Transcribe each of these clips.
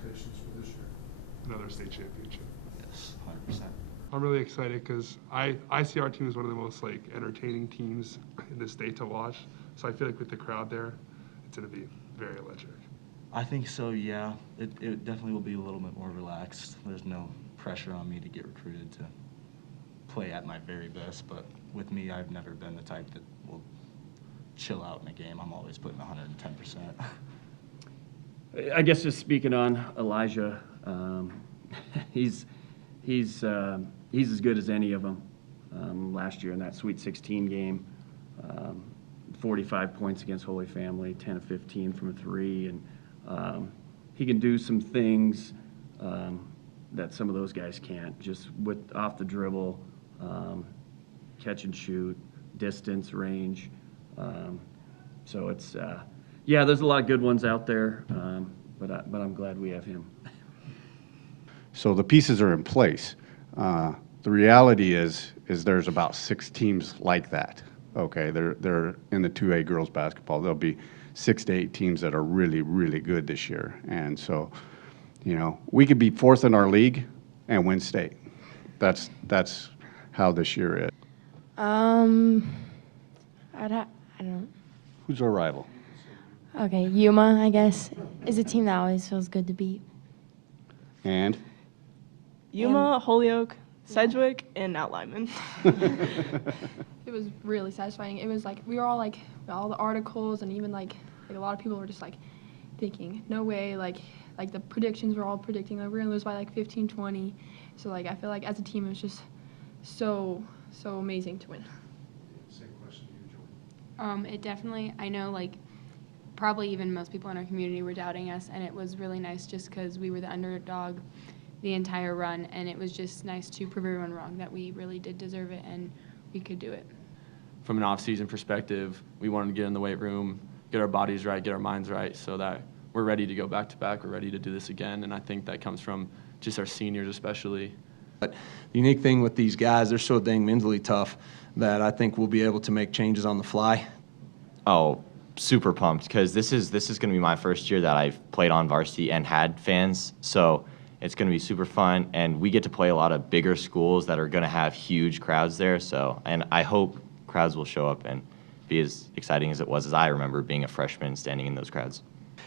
expectations for this year? Another state championship. Yes, 100%. I'm really excited because I see our team as one of the most like entertaining teams in the state to watch. So I feel like with the crowd there, it's going to be very electric. I think so, yeah. It definitely will be a little bit more relaxed. There's no pressure on me to get recruited to play at my very best, but with me, I've never been the type that will chill out in a game. I'm always putting 110%. I guess just speaking on Elijah, he's as good as any of them. Last year in that Sweet 16 game, 45 points against Holy Family, 10 of 15 from a three, and he can do some things that some of those guys can't. Just with off the dribble, catch and shoot, distance, range. So it's yeah, there's a lot of good ones out there, but I'm glad we have him. So the pieces are in place. The reality is there's about 6 teams like that. Okay, they're in the 2A girls basketball. There'll be 6 to 8 teams that are really, really good this year. And so, you know, we could be 4th in our league and win state. That's how this year is. I don't know. Who's our rival? Okay, Yuma, I guess, is a team that always feels good to beat. And? Yuma, Holyoke, Sedgwick, and now Lyman. It was really satisfying. It was like we were all like all the articles and even like a lot of people were just like thinking, no way, like the predictions were all predicting like we're gonna lose by like 15, 20. So like I feel like as a team it was just so amazing to win. Same question to you, Joey. It definitely, I know like probably even most people in our community were doubting us, and it was really nice just because we were the underdog the entire run, and it was just nice to prove everyone wrong that we really did deserve it and we could do it. From an off-season perspective, we wanted to get in the weight room, get our bodies right, get our minds right, so that we're ready to go back-to-back, we're ready to do this again, and I think that comes from just our seniors especially. But the unique thing with these guys, they're so dang mentally tough that I think we'll be able to make changes on the fly. Oh, super pumped, because this is going to be my first year that I've played on varsity and had fans, so it's going to be super fun, and we get to play a lot of bigger schools that are going to have huge crowds there, so, and I hope crowds will show up and be as exciting as it was as I remember being a freshman standing in those crowds.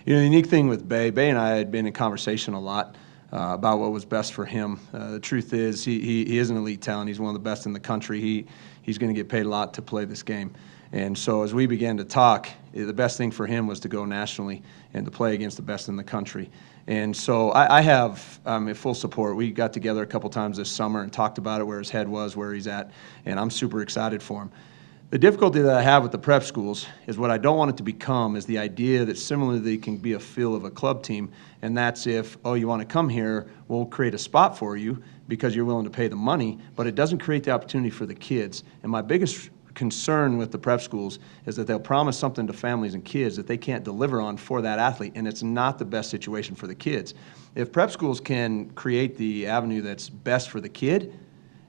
You know, the unique thing with Bay and I had been in conversation a lot about what was best for him. The truth is he is an elite talent. He's one of the best in the country. He's going to get paid a lot to play this game. And so as we began to talk, the best thing for him was to go nationally and to play against the best in the country. And so I have full support. We got together a couple times this summer and talked about it, where his head was, where he's at, and I'm super excited for him. The difficulty that I have with the prep schools is what I don't want it to become is the idea that similarly can be a feel of a club team, and that's if, oh, you want to come here, we'll create a spot for you because you're willing to pay the money, but it doesn't create the opportunity for the kids. And my biggest concern with the prep schools is that they'll promise something to families and kids that they can't deliver on for that athlete, and it's not the best situation for the kids. If prep schools can create the avenue that's best for the kid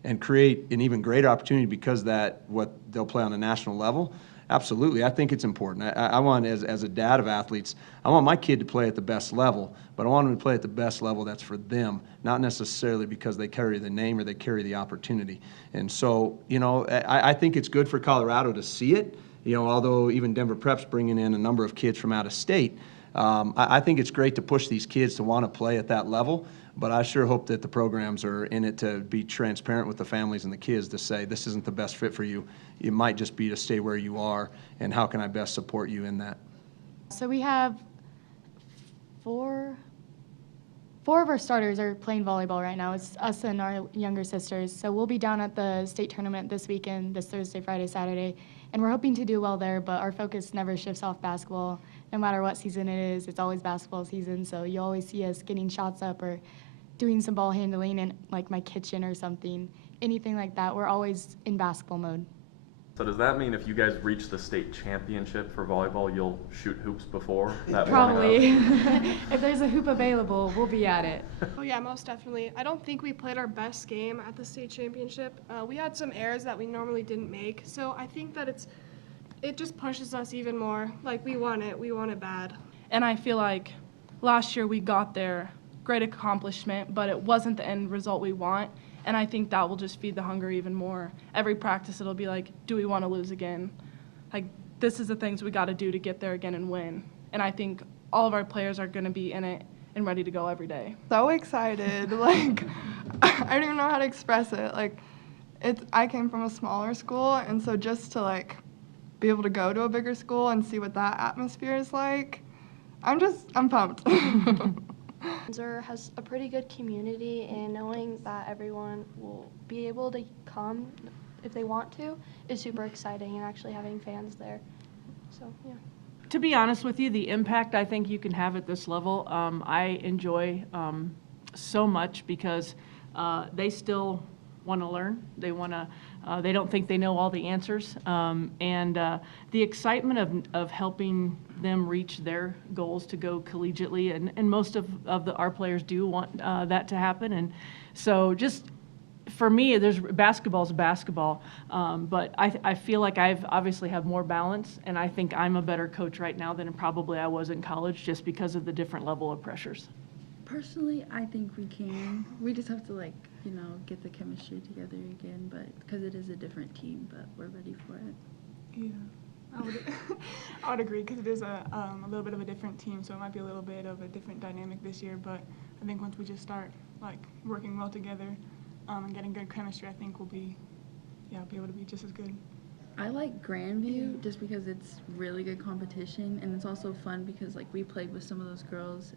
and create an even greater opportunity because that what they'll play on a national level, absolutely, I think it's important. I want, as a dad of athletes, I want my kid to play at the best level, but I want him to play at the best level that's for them, not necessarily because they carry the name or they carry the opportunity. And so, you know, I think it's good for Colorado to see it, you know, although even Denver Prep's bringing in a number of kids from out of state. I think it's great to push these kids to want to play at that level, but I sure hope that the programs are in it to be transparent with the families and the kids to say this isn't the best fit for you. It might just be to stay where you are, and how can I best support you in that? So we have four of our starters are playing volleyball right now. It's us and our younger sisters. So we'll be down at the state tournament this weekend, this Thursday, Friday, Saturday, and we're hoping to do well there, but our focus never shifts off basketball. No matter what season it is, it's always basketball season, so you always see us getting shots up or doing some ball handling in like my kitchen or something, anything like that. We're always in basketball mode. So does that mean if you guys reach the state championship for volleyball, you'll shoot hoops before that? Probably. If there's a hoop available, we'll be at it. Oh yeah, most definitely. I don't think we played our best game at the state championship. We had some errors that we normally didn't make, so I think that it just pushes us even more. Like we want it bad. And I feel like last year we got there great accomplishment, but it wasn't the end result we want. And I think that will just feed the hunger even more. Every practice, it'll be like, do we want to lose again? Like, this is the things we got to do to get there again and win. And I think all of our players are going to be in it and ready to go every day. So excited. Like, I don't even know how to express it. Like, I came from a smaller school, and so just to, like, be able to go to a bigger school and see what that atmosphere is like, I'm pumped. Windsor has a pretty good community, and knowing that everyone will be able to come if they want to is super exciting, and actually having fans there. So, yeah. To be honest with you, the impact I think you can have at this level, I enjoy so much because they still want to learn. They want to. They don't think they know all the answers, and the excitement of helping them reach their goals to go collegiately, and most of our players do want that to happen. And so just for me, basketball's basketball, but I feel like I've obviously have more balance, and I think I'm a better coach right now than probably I was in college just because of the different level of pressures. Personally, I think we can. We just have to, get the chemistry together again, but because it is a different team, but we're ready for it. Yeah, I would agree because it is a little bit of a different team, so it might be a little bit of a different dynamic this year. But I think once we just start working well together and getting good chemistry, I think we'll be able to be just as good. I like Grandview just because it's really good competition, and it's also fun because we played with some of those girls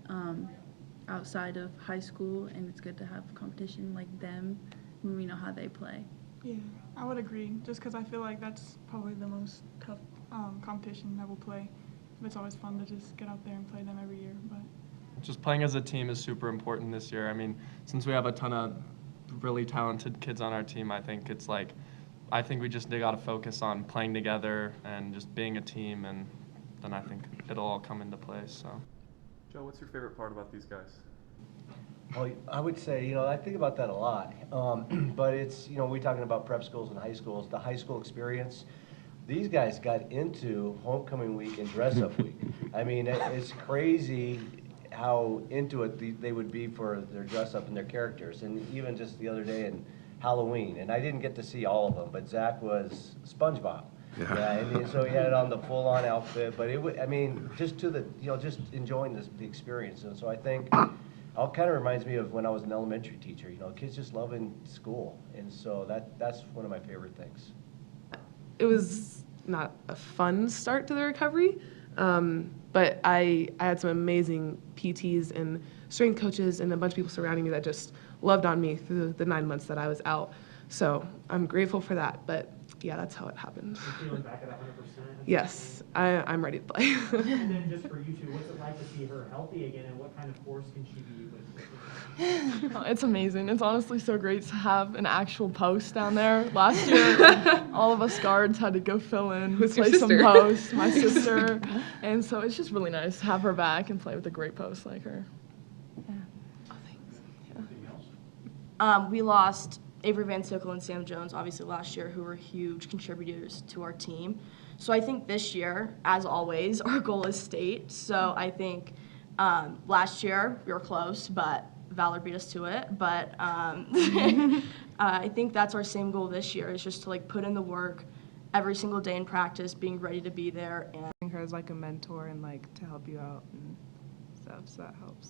outside of high school, and it's good to have competition like them when we know how they play. Yeah, I would agree, just because I feel like that's probably the most tough competition that we'll play. It's always fun to just get out there and play them every year. But Just playing as a team is super important this year. I mean, since we have a ton of really talented kids on our team, I think we just got to focus on playing together and just being a team, and then I think it'll all come into place. So. Joe, what's your favorite part about these guys? Well, I would say, I think about that a lot. But it's, we're talking about prep schools and high schools. The high school experience, these guys got into homecoming week and dress-up week. I mean, it's crazy how into it they would be for their dress-up and their characters. And even just the other day in Halloween, and I didn't get to see all of them, but Zach was SpongeBob. Yeah, I mean, so he had it on the full-on outfit, but just to the, just enjoying the experience. And so I think it kind of reminds me of when I was an elementary teacher. Kids just loving school, and so that's one of my favorite things. It was not a fun start to the recovery, but I had some amazing PTs and strength coaches and a bunch of people surrounding me that just loved on me through the 9 months that I was out. So I'm grateful for that, but yeah, that's how it happened. You're feeling back at 100%? Yes, I'm ready to play. And then just for you two, what's it like to see her healthy again, and what kind of force can she be with? It's amazing. It's honestly so great to have an actual post down there. Last year, all of us guards had to go fill in, play some posts, my sister. And so it's just really nice to have her back and play with a great post like her. Yeah. Oh, thanks. Yeah. We lost Avery Van Sickle and Sam Jones, obviously, last year, who were huge contributors to our team. So I think this year, as always, our goal is state. So I think last year we were close, but Valor beat us to it. But I think that's our same goal this year, is just to put in the work every single day in practice, being ready to be there. And her as a mentor and to help you out and stuff, so that helps.